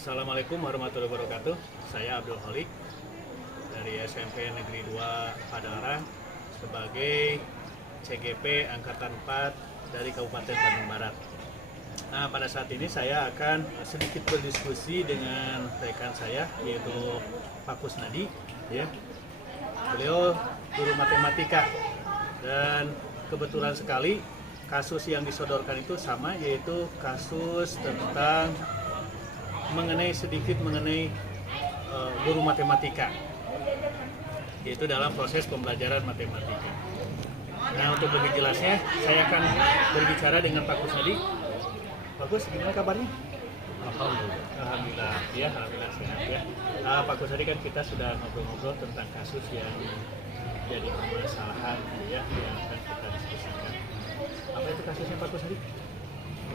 Assalamualaikum warahmatullahi wabarakatuh. Saya Abdul Holik dari SMP Negeri 2 Padalarang sebagai CGP Angkatan 4 dari Kabupaten Bandung Barat. Nah, pada saat ini saya akan sedikit berdiskusi dengan rekan saya yaitu Pak Kusnadi, ya. Beliau guru matematika dan kebetulan sekali kasus yang disodorkan itu sama, yaitu kasus tentang sedikit mengenai guru matematika, yaitu dalam proses pembelajaran matematika. Nah, untuk lebih jelasnya saya akan berbicara dengan Pak Kusnadi. Pak Kus, gimana kabarnya? Alhamdulillah, ya, alhamdulillah sehat ya. Pak Kusnadi, kan kita sudah ngobrol-ngobrol tentang kasus yang jadi permasalahan ya, yang akan kita diskusikan. Apa itu kasusnya, Pak Kusnadi?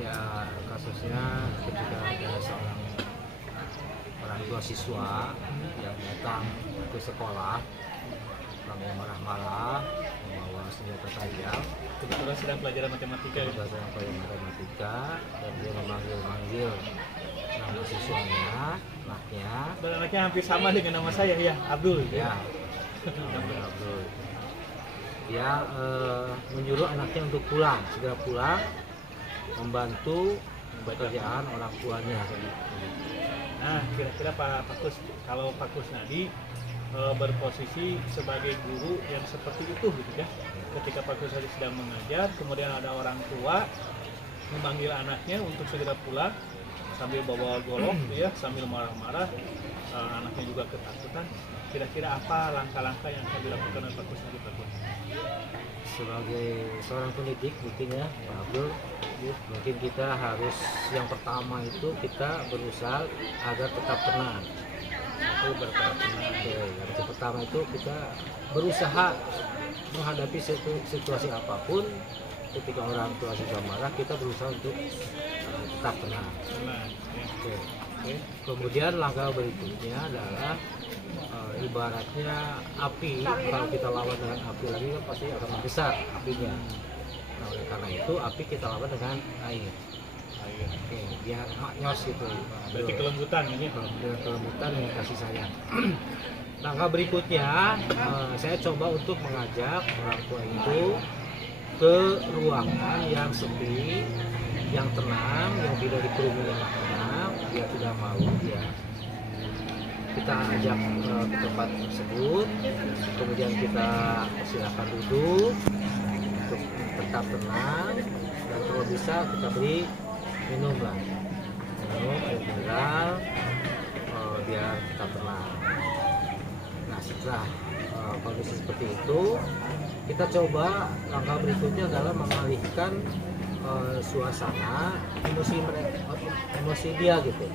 Ya, kasusnya ketika ada seorang orang tua siswa yang datang ke sekolah, orangnya marah-marah, membawa senjata tajam, Kebetulan sedang pelajaran matematika ya. berdasarkan pelajaran matematika, dan dia memanggil-manggil nama siswanya, anaknya, Dan anaknya hampir sama dengan nama saya ya, Abdul. ya, namanya Abdul. Dia menyuruh anaknya untuk pulang, segera pulang, membantu pekerjaan orang tuanya. Nah, kira-kira Pak Kus, kalau Pak Kusnadi berposisi sebagai guru yang seperti itu gitu ya. Ketika Pak Kusnadi sedang mengajar, kemudian ada orang tua memanggil anaknya untuk segera pulang sambil bawa golok ya, sambil marah-marah, anaknya juga ketakutan. Kira-kira apa langkah-langkah yang akan dilakukan oleh Pak Kusnadi, Pak Kus? Sebagai seorang pendidik mungkin ya Pak Abdul, mungkin kita harus, yang pertama itu kita berusaha agar tetap tenang. Itu berkata Oke, yang pertama itu kita berusaha menghadapi situasi apapun. Ketika orang tua sudah marah, kita berusaha untuk tetap tenang. tenang ya. Oke. Oke. Kemudian langkah berikutnya adalah ibaratnya api, kalau kita lawan dengan api lagi kan pasti akan membesar apinya. Nah, oleh karena itu api kita lawan dengan air. Ayo. Oke, biar maknyos gitu. Berarti kelembutan ini. Dengan kelembutan dan kasih sayang. Langkah berikutnya, saya coba untuk mengajak orang tua itu ke ruangan yang sepi, yang tenang, yang tidak dikerumuni anak-anak. Dia tidak mau, ya. Kita ajak ke tempat tersebut, kemudian kita silakan duduk untuk tetap tenang, dan kalau bisa kita beri minum air mineral, biar tetap tenang. Nah, setelah kondisi seperti itu, kita coba langkah berikutnya adalah mengalihkan suasana emosi dia gitu.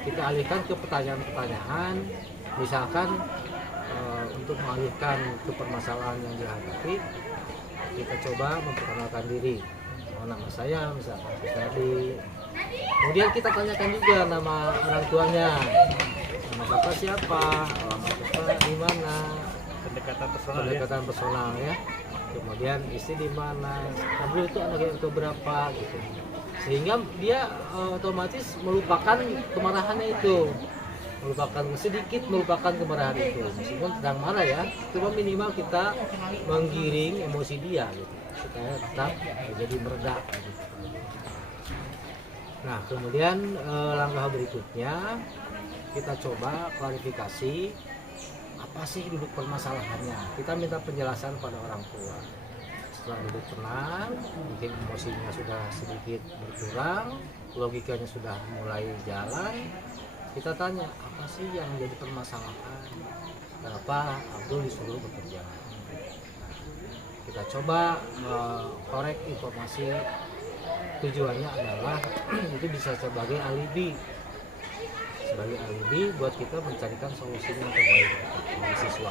Kita alihkan ke pertanyaan-pertanyaan, misalkan untuk mengalihkan ke permasalahan yang dihadapi, kita coba memperkenalkan diri. Nama saya misalkan tadi. Kemudian kita tanyakan juga nama orang tuanya. Nama bapak siapa? Alamat bapak di mana? Pendekatan personal ya. Pendekatan personal ya. Kemudian istri di mana? Abdul itu anak yang keberapa gitu. Sehingga dia otomatis melupakan kemarahannya itu. Melupakan kemarahan itu. Meskipun sedang marah ya, cuma minimal kita menggiring emosi dia gitu, supaya tetap jadi mereda gitu. Nah, kemudian langkah berikutnya kita coba klarifikasi apa sih duduk permasalahannya. Kita minta penjelasan pada orang tua. Setelah duduk tenang, mungkin emosinya sudah sedikit berkurang, logikanya sudah mulai jalan, kita tanya apa sih yang menjadi permasalahan, kenapa Abdul disuruh bekerja. Kita coba korek informasi. Tujuannya adalah itu bisa sebagai alibi buat kita mencarikan solusi yang terbaik bagi siswa.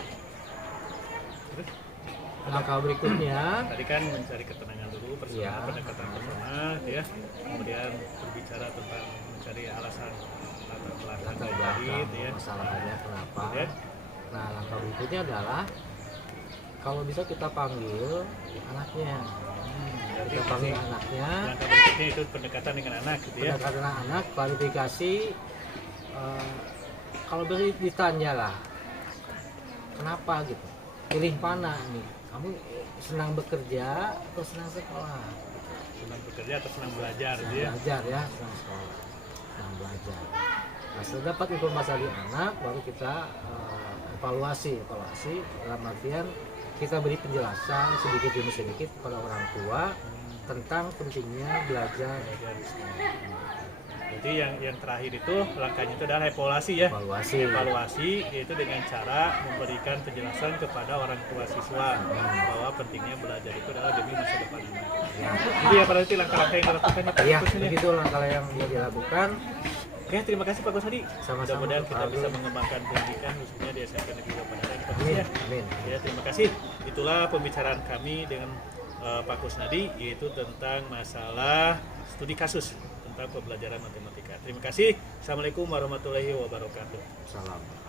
Langkah berikutnya Tadi kan mencari ketenangan dulu, personal, Ya. pendekatan personal ya. Kemudian berbicara tentang mencari alasan latar belakang latar dari belakang itu ya. masalahnya kenapa. Ya. Nah, langkah berikutnya adalah kalau bisa kita panggil anaknya. Kita panggil anaknya, Langkah berikutnya itu pendekatan dengan anak gitu ya. pendekatan anak, klarifikasi kalau ditanya lah kenapa gitu, pilih mana nih, kamu senang bekerja atau senang sekolah? Senang bekerja atau senang belajar Senang gitu ya? belajar ya, senang sekolah, senang belajar. Nah, setelah dapat informasi dari anak, baru kita evaluasi dalam artian kita beri penjelasan sedikit demi sedikit kepada orang tua tentang pentingnya belajar. Jadi yang terakhir itu langkahnya itu adalah evaluasi ya. Evaluasi yaitu dengan cara memberikan penjelasan kepada orang tua siswa bahwa pentingnya belajar itu adalah demi masa depan anak. Ya. Jadi ya berarti langkah-langkah yang dilakukan ya Pak Ya, Gus ini. begitu langkah yang dilakukan. Oke, terima kasih Pak Gus Hadi. Sama-sama, Mudah-mudahan kita Pak bisa Aldo. mengembangkan pendidikan khususnya di SMP Negeri 2 Padang ini Pak Gus Amin, ya. amin. Ya, terima kasih. Itulah pembicaraan kami dengan Pak Kusnadi yaitu tentang masalah studi kasus tentang pembelajaran matematika. Terima kasih. Assalamualaikum warahmatullahi wabarakatuh. Salam.